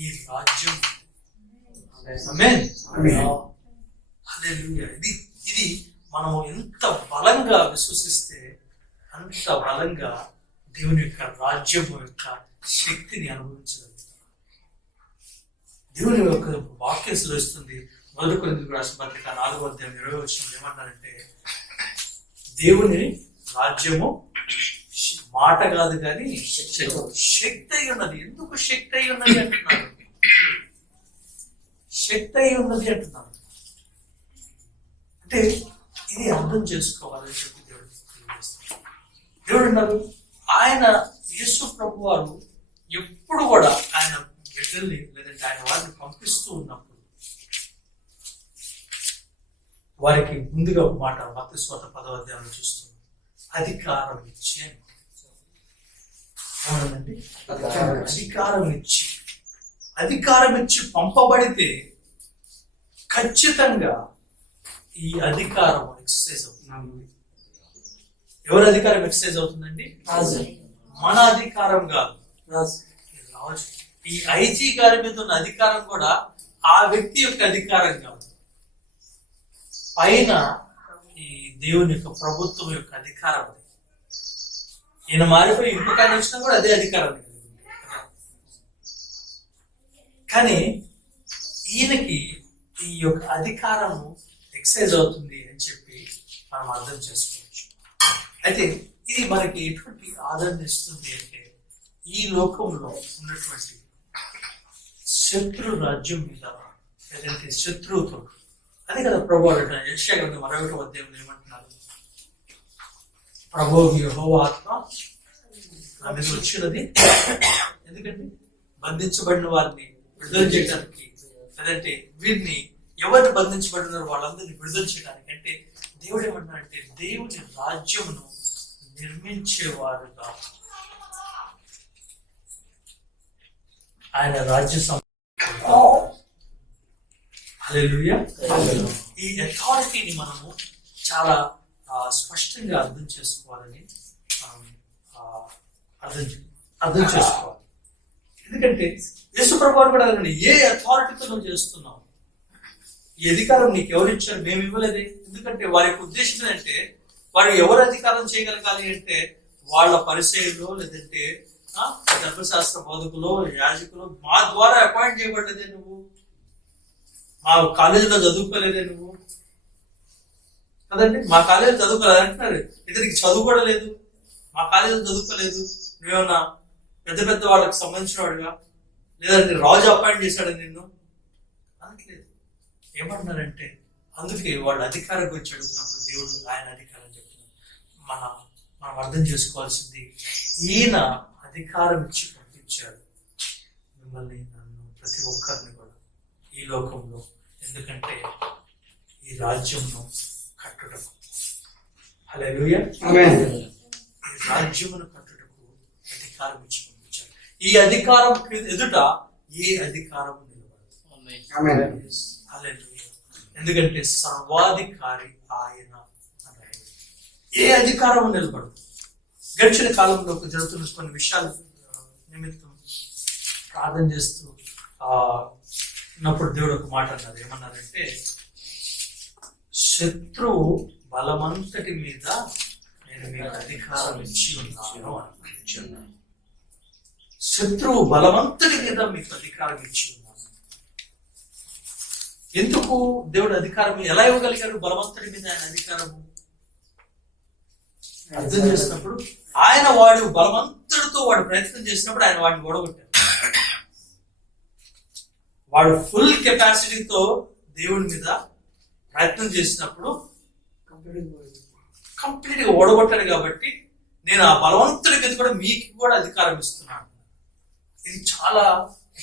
ఈ రాజ్యం. ఆమేన్. హల్లెలూయా. ఇది మనం ఎంత బలంగా విశ్వసిస్తే అంత బలంగా దేవుని యొక్క రాజ్యం యొక్క శక్తిని అనుభవించగలుగుతాం. దేవుని యొక్క వాక్యం సెలవిస్తుంది. 1 కొరింథీయులకు రాసిన పత్రిక 4:20 ఏమంటారంటే, దేవుని రాజ్యము మాట కాదు కానీ శక్తి అయి ఉన్నది. ఎందుకు శక్తి అయి ఉన్నది అంటున్నారు? శక్తి అయి ఉన్నది అంటున్నారు అంటే ఇది అర్థం చేసుకోవాలని చెప్పి దేవుడు అన్నారు. ఆయన యేసు ప్రభు వారు ఎప్పుడు కూడా ఆయన బిడ్డల్ని లేదంటే ఆయన వారిని పంపిస్తూ ఉన్నప్పుడు వారికి ముందుగా ఒక మాట మత్తయి సువార్త 10వ అధ్యాయంలో చూస్తున్నాం, అధికారం ఇచ్చి అని. ఏమన్నదండి? అధికారం ఇచ్చి పంపబడితే ఖచ్చితంగా ఈ అధికారం ఎక్సర్సైజ్ అవుతుంది. ఎవరి అధికారం ఎక్సర్సైజ్ అవుతుందండి? మన అధికారం కాదు, రాజు. ఈ ఐజీ గారి మీద ఉన్న అధికారం కూడా ఆ వ్యక్తి యొక్క అధికారం కాదు, పైన ఈ దేవుని యొక్క ప్రభుత్వం యొక్క అధికారం. అది ఈయన మారిపోయి ఇంకొక ఆయన వచ్చినా కూడా అదే అధికారం. కానీ ఈయనకి ఈ యొక్క అధికారము ఎక్సైజ్ అవుతుంది అని చెప్పి మనం అర్థం చేసుకోవచ్చు. అయితే ఇది మనకి ఎటువంటి ఆదరణ ఇస్తుంది అంటే, ఈ లోకంలో ఉన్నటువంటి శత్రు రాజ్యం మీద లేదంటే శత్రువుతో, అదే కదా ప్రభు అంటున్నారు. యెషయా గ్రంథం 61వ అధ్యాయంలో ఏమంటున్నారు? ప్రభువు యెహోవా ఆత్మ నా మీద వచ్చినది, ఎందుకంటే బంధించబడిన వారిని విడుదల చేయడానికి, లేదంటే వీరిని ఎవరిని బంధించబడినారో వాళ్ళందరినీ విడుదల చేయడానికి. అంటే దేవుడు ఏమంటున్నాడంటే, దేవుని రాజ్యమును నిర్మించేవారుగా ఆయన రాజ్య హల్లెలూయా. ఈ అథారిటీని మనము చాలా స్పష్టంగా అర్థం చేసుకోవాలని అర్థం చేసుకోవాలి. ఎందుకంటే యేసు ప్రభువు కూడా అదండి, ఏ అథారిటీతో నువ్వు చేస్తున్నావు, ఈ అధికారం నీకు ఎవరిచ్చారు? మేము ఇవ్వలేదే. ఎందుకంటే వారి యొక్క ఉద్దేశం ఏంటంటే, వారు ఎవరు అధికారం చేయగలగాలి అంటే, వాళ్ళ పరిచయంలో లేదంటే ధర్మశాస్త్ర బోధకులు, యాజకులు, మా ద్వారా అపాయింట్ చేయబడలేదే నువ్వు, మా కాలేజీలో చదువుకోలేదే నువ్వు కదండి. మా కాలేజీలో చదువుకోలేదు అంటున్నారు. ఇతనికి చదువు కూడా లేదు, మా కాలేజీలో చదువుకోలేదు, నువ్వేమన్నా పెద్ద పెద్ద వాళ్ళకి సంబంధించిన వాడుగా, లేదంటే రాజు అపాయింట్ చేశాడు నిన్ను అనట్లేదు. ఏమంటున్నారంటే అందుకే వాళ్ళు అధికారం గురించి అడుగుతున్నప్పుడు దేవుడు ఆయన అధికారం చెప్తున్నారు. మనం అర్థం చేసుకోవాల్సింది, ఈయన అధికారం ఇచ్చి పంపించాడు మిమ్మల్ని, నన్ను, ప్రతి ఒక్కరిని కూడా ఈ లోకంలో. ఎందుకంటే ఈ రాజ్యంను కట్టుటకు, హల్లెలూయా, ఈ రాజ్యమును కట్టుటకు అధికారం ఇచ్చి పంపించాడు. ఈ అధికారం ఎదుట ఏ అధికారం నిలబడదు. హల్లెలూయా. ఎందుకంటే సర్వాధికారి ఆయన, ఏ అధికారం నిలబడదు. గడిచిన కాలంలో జరుగుతున్న కొన్ని విషయాల నిమిత్తం ప్రార్థన చేస్తూ ఉన్నప్పుడు దేవుడు ఒక మాట అన్నారు. ఏమన్నారంటే, శత్రువు బలమంతటి మీద నేను మీకు అధికారం ఇచ్చి ఉన్నాను అన్నారు. శత్రువు బలమంతటి మీద మీకు అధికారం ఇచ్చి ఉన్నాను. ఎందుకు దేవుడు అధికారం ఎలా ఇవ్వగలిగారు? బలవంతుడి మీద ఆయన అధికారము అర్థం చేసినప్పుడు, ఆయన వాడు బలవంతుడితో వాడు ప్రయత్నం చేసినప్పుడు ఆయన వాడిని ఓడగొట్టారు. వాడు ఫుల్ కెపాసిటీతో దేవుడి మీద ప్రయత్నం చేసినప్పుడు కంప్లీట్ గా ఓడగొట్టాడు. కాబట్టి నేను ఆ బలవంతుడి మీద కూడా మీకు కూడా అధికారం ఇస్తున్నాను. ఇది చాలా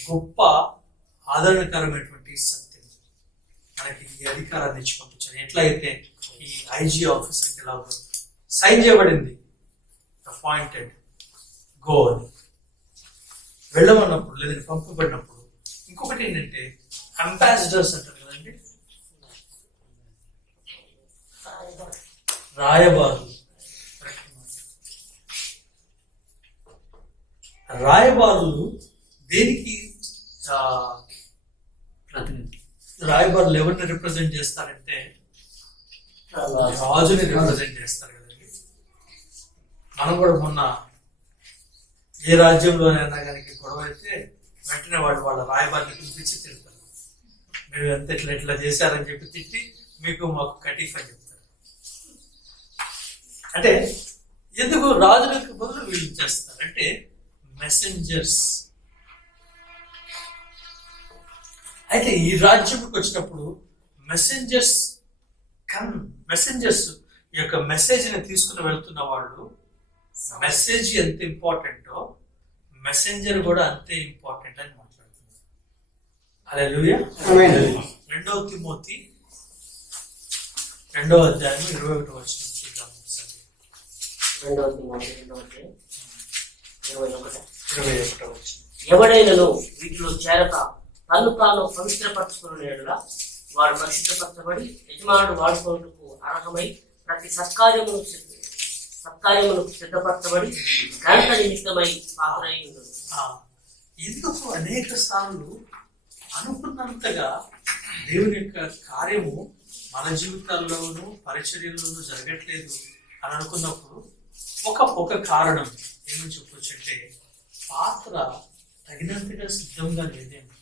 గొప్ప ఆదరణకరమైనటువంటి సత్యం. మనకి ఈ అధికారాన్ని ఇచ్చి పంపించాను. ఎట్లా అయితే ఈ ఐజీ ఆఫీసర్కి ఎలా సైన్ చేయబడింది, అపాయింటెడ్ గో అని వెళ్ళమన్నప్పుడు, లేదంటే పంపబడినప్పుడు. ఇంకొకటి ఏంటంటే అంబాసిడర్స్ అంటారు కదండి, రాయబారులు. రాయబారులు దేనికి ప్రతినిధి? రాయబారులు ఎవరిని రిప్రజెంట్ చేస్తారంటే రాజుని రిప్రజెంట్ చేస్తారు కదండి. మనం కూడా మొన్న ఏ రాజ్యంలోనైనా కానీ గొడవ అయితే వెంటనే వాళ్ళ రాయబారిని పిలిపించి తిడతారు. మీరు ఎంత ఇట్లా చేశారని చెప్పి తిట్టి మీకు మాకు కటీఫ్ అని చెప్తారు. అంటే ఎందుకు రాజులకు బదులు వీళ్ళు చేస్తారు అంటే మెసెంజర్స్. అయితే ఈ రాజ్యంకి వచ్చినప్పుడు మెసెంజర్స్ ఈ యొక్క మెసేజ్ ని తీసుకుని వెళ్తున్న వాళ్ళు, మెసేజ్ ఎంత ఇంపార్టెంటో మెసెంజర్ కూడా అంతే ఇంపార్టెంట్ అని మాట్లాడుతున్నారు. హల్లెలూయా. 2 తిమోతి 2వ అధ్యాయం 21వ వచనం చూద్దాం ఒకసారి. 2 తిమోతి 2వ అధ్యాయం 21వ వచనం. ఎవడైనను వీటిలో చేరక తన్ను తాను పవిత్రపరచుకునేలా వాడు పరిశుద్ధపరచబడి యజమానుడు వాడుకోవటకు అర్హమై ప్రతి సత్కార్యమును సిద్ధపరచబడి ఘనత నిమిత్తమై పాత్రై ఉంటుంది. ఎందుకు అనేక సార్లు అనుకున్నంతగా దేవుని యొక్క కార్యము మన జీవితాల్లోనూ పరిచర్యల్లోనూ జరగట్లేదు అని అనుకున్నప్పుడు ఒక కారణం ఏమని చెప్పొచ్చు అంటే పాత్ర తగినంతగా సిద్ధంగా లేదేమో.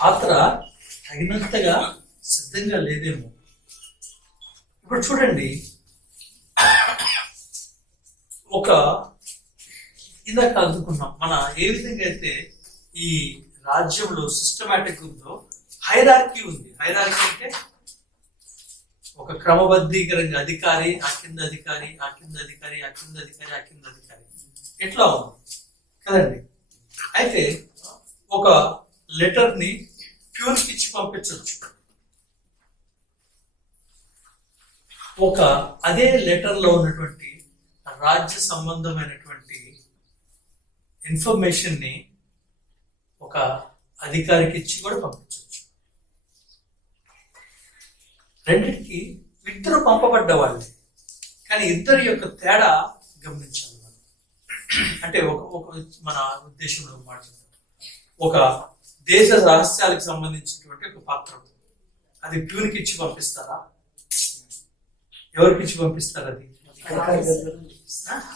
పాత్ర తగినంతగా సిద్ధంగా లేదేమో. ఇప్పుడు చూడండి, ఇందాక అందుకున్నాం మన ఏ విధంగా అయితే ఈ రాజ్యంలో సిస్టమాటిక్ ఉందో హైరార్కీ ఉంది. హైరార్కీ అంటే ఒక క్రమబద్ధీకరంగా అధికారి, ఆ కింద అధికారి, ఆ కింద అధికారి, ఆ కింద అధికారి, ఆ కింద అధికారి, ఎట్లా ఉంది కదండి. అయితే ఒక లెటర్ ని ప్యూన్కి ఇచ్చి పంపించవచ్చు. అదే లెటర్ లో ఉన్నటువంటి రాజ్య సంబంధమైనటువంటి ఇన్ఫర్మేషన్ ని ఒక అధికారికి ఇచ్చి కూడా పంపించవచ్చు. రెండింటికి ఇద్దరు పంపబడ్డ వాళ్ళే, కానీ ఇద్దరి యొక్క తేడా గమనించాలి మనం. అంటే మన ఉద్దేశంలో మాట్లాడుతాం, ఒక దేశ రహస్యాలకు సంబంధించినటువంటి ఒక పత్రం, అది ప్యూన్కి ఇచ్చి పంపిస్తారా? ఎవరికి ఇచ్చి పంపిస్తారు? అది యేసుక్రీస్తు